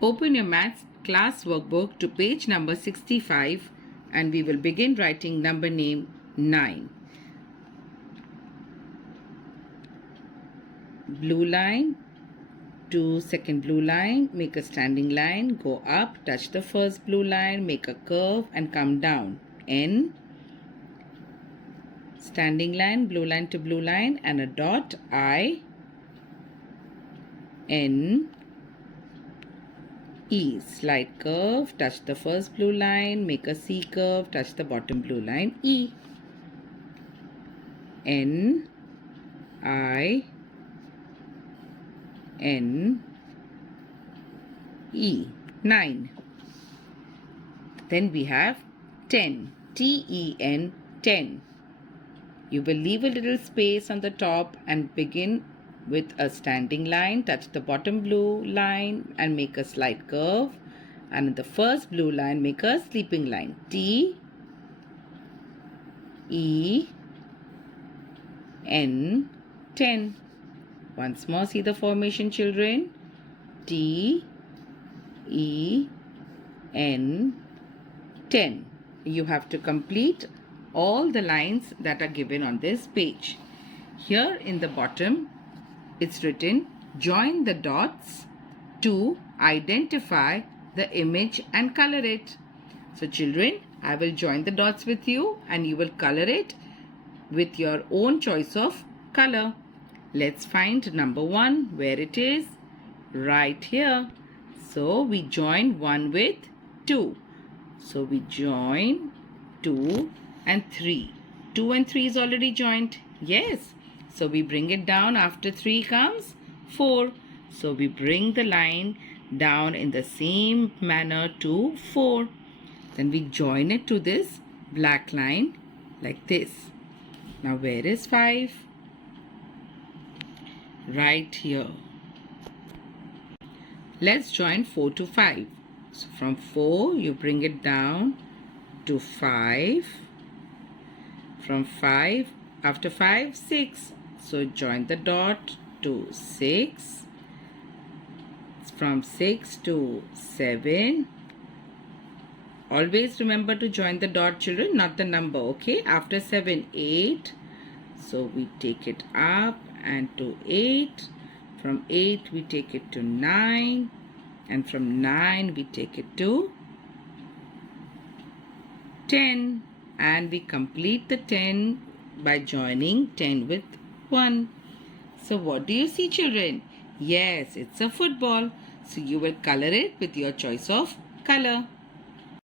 Open your maths class workbook to page number 65 and we will begin writing number name 9. Blue line to second blue line, make a standing line, go up, touch the first blue line, make a curve and come down. N, standing line, blue line to blue line and a dot. I, N, E, slide curve, touch the first blue line, make a C curve, touch the bottom blue line. E, N, I, N, E, 9. Then we have 10, T-E-N, 10. You will leave a little space on the top and begin with a standing line, touch the bottom blue line and make a slight curve, and in the first blue line make a sleeping line. T, E, N, 10. Once more, see the formation, children. T, E, N, 10. You have to complete all the lines that are given on this page. Here in the bottom, it's written, join the dots to identify the image and color it. So children, I will join the dots with you and you will color it with your own choice of color. Let's find number 1, where it is. Right here. So we join 1 with 2. So we join 2 and 3. 2 and 3 is already joined. Yes. So we bring it down. After 3 comes 4. So we bring the line down in the same manner to 4. Then we join it to this black line like this. Now where is 5? Right here. Let's join 4 to 5. So from 4 you bring it down to 5. From 5, after 5, 6. So join the dot to 6. From 6 to 7. Always remember to join the dot, children, not the number, okay? After 7, 8. So we take it up and to 8. From 8 we take it to 9. And from 9 we take it to 10. And we complete the 10 by joining 10 with 1. So what do you see, children? Yes, it's a football. So you will color it with your choice of color.